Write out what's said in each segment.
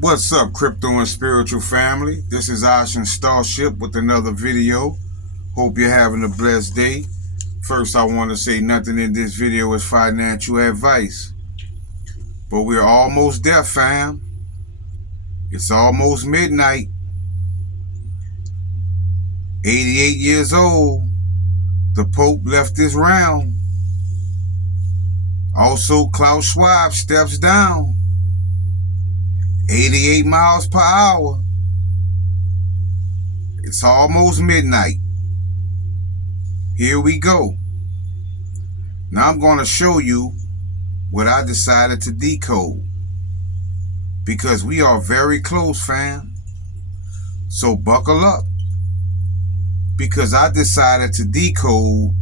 What's up, crypto and spiritual family? This is Ocean Starship with another video. Hope you're having a blessed day. First, I want to say nothing in this video is financial advice. But we're almost there, fam. It's almost midnight. 88 years old. The Pope left this realm. Also, Klaus Schwab steps down. 88 miles per hour. It's almost midnight. Here we go. Now I'm going to show you what I decided to decode. Because we are very close, fam. So buckle up. Because I decided to decode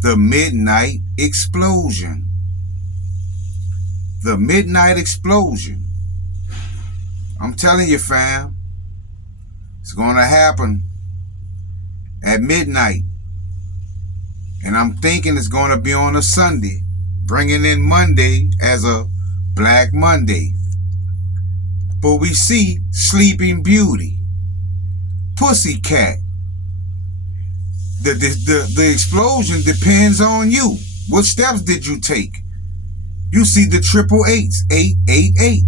the midnight explosion. The midnight explosion. I'm telling you, fam, it's going to happen at midnight. And I'm thinking it's going to be on a Sunday, bringing in Monday as a Black Monday. But we see Sleeping Beauty, Pussycat. The explosion depends on you. What steps did you take? You see the 888s, 888.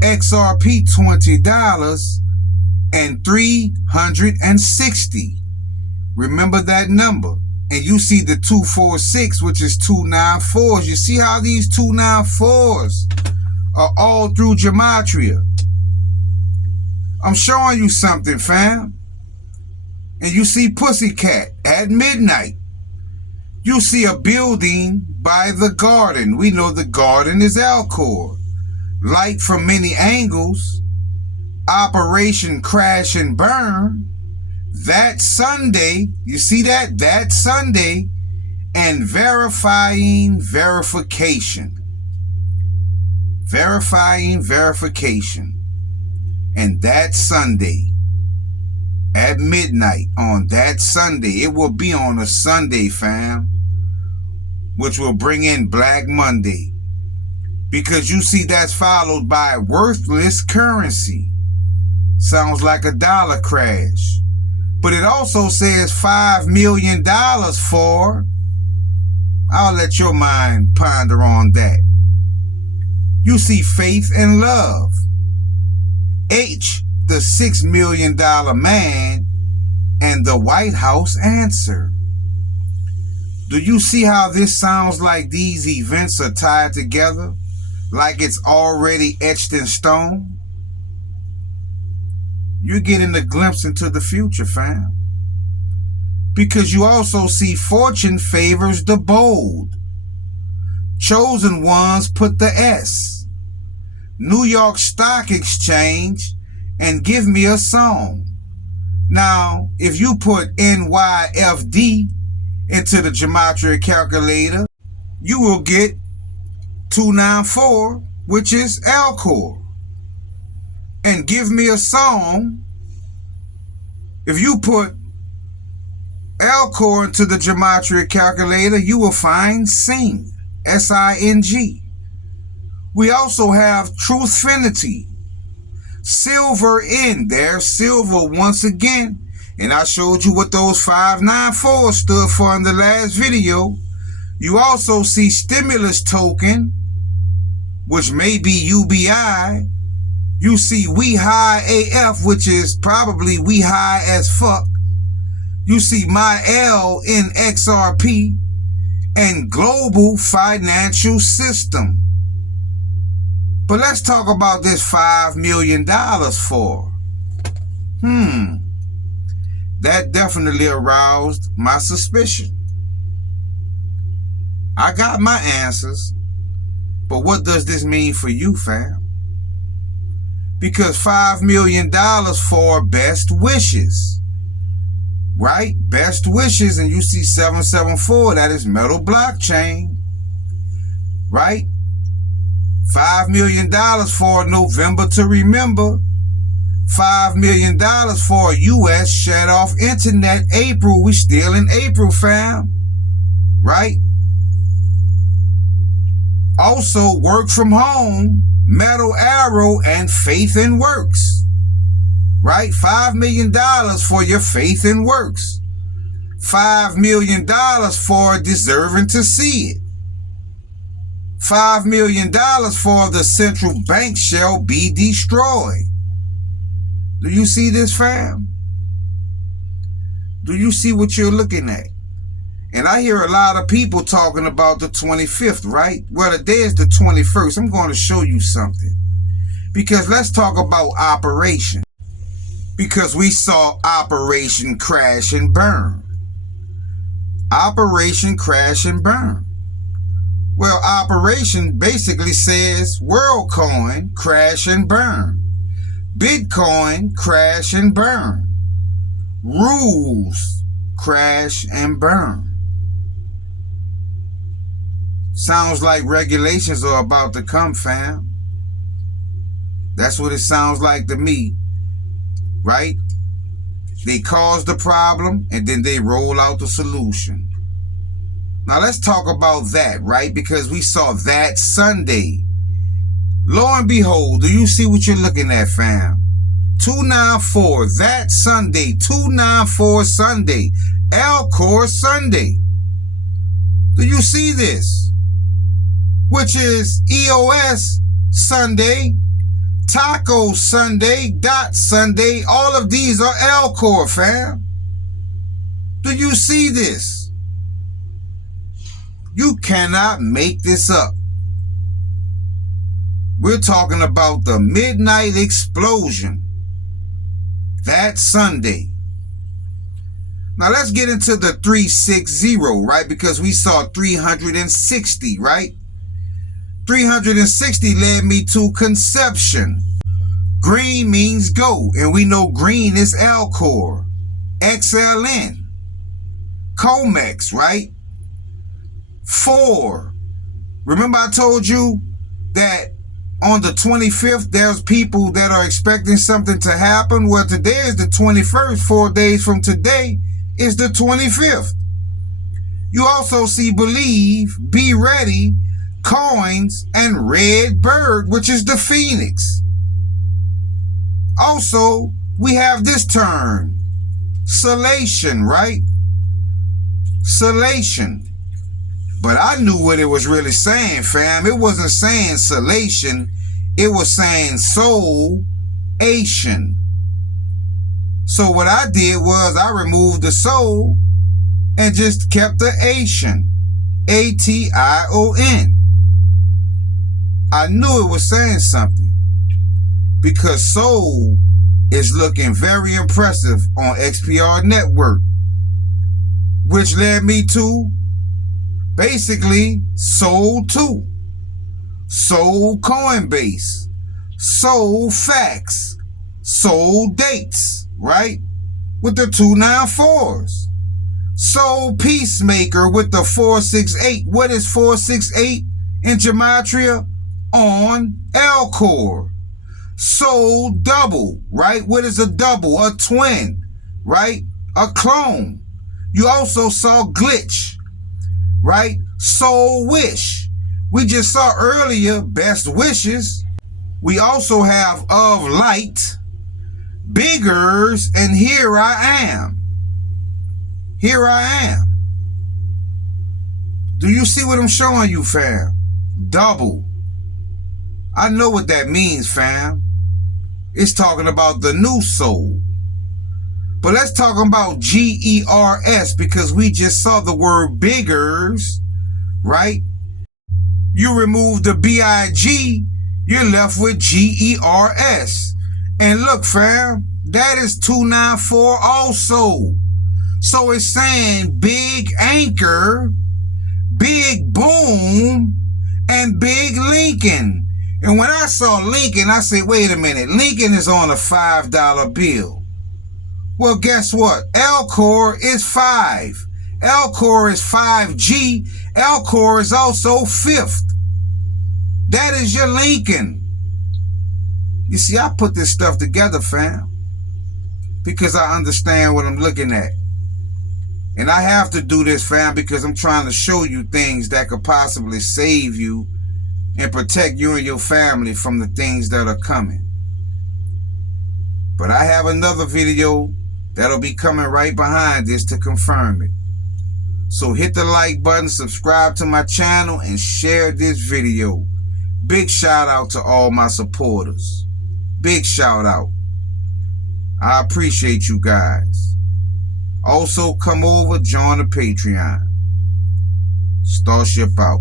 XRP $20 and 360. Remember that number. And you see the 246, which is 294s. You see how these 294s are all through Gematria. I'm showing you something, fam. And you see Pussycat at midnight. You see a building by the garden. We know the garden is Alcor. Light from many angles, Operation Crash and Burn, that Sunday, you see that? That Sunday, and verifying verification. Verifying verification. And that Sunday, at midnight on that Sunday, it will be on a Sunday, fam, which will bring in Black Monday. Because you see that's followed by worthless currency. Sounds like a dollar crash. But it also says $5 million for. I'll let your mind ponder on that. You see Faith and Love. H, the $6 million man, and the White House answer. Do you see how this sounds like these events are tied together? Like it's already etched in stone? You're getting a glimpse into the future, fam. Because you also see fortune favors the bold. Chosen ones put the S. New York Stock Exchange and give me a song. Now, if you put NYFD into the Gematria calculator, you will get 294, which is Alcor. And give me a song. If you put Alcor into the Gematria calculator, you will find Sing, S-I-N-G. We also have Truthfinity, Silver in there, silver once again. And I showed you what those 594 stood for in the last video. You also see Stimulus Token, which may be UBI. You see We High AF, which is probably We High as fuck. You see My L in XRP and Global Financial System. But let's talk about this $5 million for. That definitely aroused my suspicion. I got my answers. But what does this mean for you, fam? Because $5 million for best wishes. Right? Best wishes. And you see 774. That is Metal Blockchain. Right? $5 million for November to Remember. $5 million for U.S. shut off internet. April. We still in April, fam. Right? Also, work from home metal arrow, and faith and works. Right? $5 million for your faith and works. $5 million for deserving to see it. $5 million for the central bank shall be destroyed. Do you see this, fam? Do you see what you're looking at? And I hear a lot of people talking about the 25th, right? Well, today is the 21st. I'm going to show you something. Because let's talk about operation. Because we saw Operation Crash and Burn. Operation Crash and Burn. Well, Operation basically says WorldCoin crash and burn. Bitcoin crash and burn. Rules crash and burn. Sounds like regulations are about to come, fam. That's what it sounds like to me. Right? They cause the problem and then they roll out the solution. Now let's talk about that, right? Because we saw that Sunday. Lo and behold, do you see what you're looking at, fam? 294, that Sunday, 294 Sunday, Alcor Sunday. Do you see this? Which is EOS Sunday, Taco Sunday, Dot Sunday. All of these are Alcor, fam. Do you see this? You cannot make this up. We're talking about the midnight explosion. That Sunday. Now let's get into the 360, right? Because we saw 360, right? 360 led me to conception. Green means go, and we know green is Alcor, XLN, Comex, right? 4. Remember I told you that on the 25th, there's people that are expecting something to happen. Well, today is the 21st. 4 days from today is the 25th. You also see believe, be ready, coins, and red bird, which is the phoenix. Also, we have this term, salation, right? Salation. But I knew what it was really saying, fam. It wasn't saying salation. It was saying soul-ation. So what I did was I removed the soul and just kept the ation. A-T-I-O-N. I knew it was saying something. Because soul is looking very impressive on XPR Network. Which led me to basically Soul 2, Soul Coinbase, Soul Facts, Soul Dates, right? With the 294s. Soul Peacemaker with the 468. What is 468 in Gematria? On Alcor. Soul Double, right? What is a double? A twin, right? A clone. You also saw Glitch, right? Soul Wish. We just saw earlier Best Wishes. We also have Of Light, Biggers, and Here I Am. Here I am. Do you see what I'm showing you, fam? Double. I know what that means, fam. It's talking about the new soul. But let's talk about GERS, because we just saw the word biggers, right? You remove the BIG, you're left with GERS. And look, fam, that is 294 also. So it's saying Big Anchor, Big Boom, and Big Lincoln. And when I saw Lincoln, I said, wait a minute, Lincoln is on a $5 bill. Well, guess what? Alcor is 5. Alcor is 5G. Alcor is also 5th. That is your Lincoln. You see, I put this stuff together, fam, because I understand what I'm looking at. And I have to do this, fam, because I'm trying to show you things that could possibly save you and protect you and your family from the things that are coming. But I have another video that'll be coming right behind this to confirm it. So hit the like button, subscribe to my channel, and share this video. Big shout out to all my supporters. Big shout out. I appreciate you guys. Also come over, join the Patreon. Starship out.